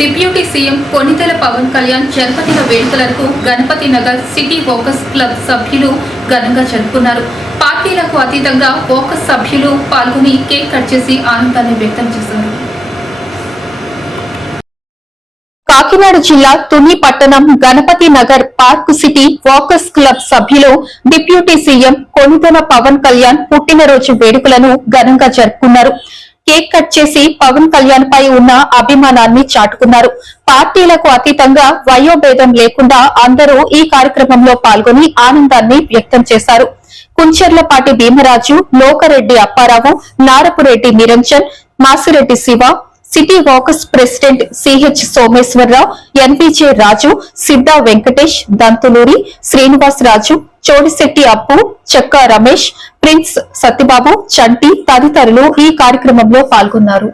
Deputy CM పొన్నితెల పవన్ కళ్యాణ్ జన్మదిన వేడుకలకు Ganapathi Nagar city walkers club సభ్యులు ఘనంగా జరుపుకున్నారు. పార్టీలకు అతీతంగా వోకస్ సభ్యులు పాల్గొని కేక్ కట్ చేసి ఆనందాన్ని వ్యక్తం చేశారు. కాకినాడ జిల్లా తుని పట్టణం Ganapathi Nagar park city walkers club సభ్యులు డిప్యూటీ సీఎం కొనుగోల పవన్ కళ్యాణ్ పుట్టినరోజు వేడుకలను ఘనంగా జరుపుకున్నారు. కేక్ కట్ చేసి పవన్ కళ్యాణ్ పై ఉన్న అభిమానాన్ని చాటుకున్నారు. పార్టీలకు అతీతంగా వయోభేదం లేకుండా అందరూ ఈ కార్యక్రమంలో పాల్గొని ఆనందాన్ని వ్యక్తం చేశారు. Kuncherlapati Bhimaraju Lokareddy Apparao Narapureddy Niranjan Masireddy Shiva city walkers president CH Someswararao NPJ Raju Siddha Venkatesh Dantuluri Srinivas Raju Chodisetti Appu Chekka Ramesh prince Satyababu చంటి తదితరులు ఈ కార్యక్రమంలో పాల్గొన్నారు.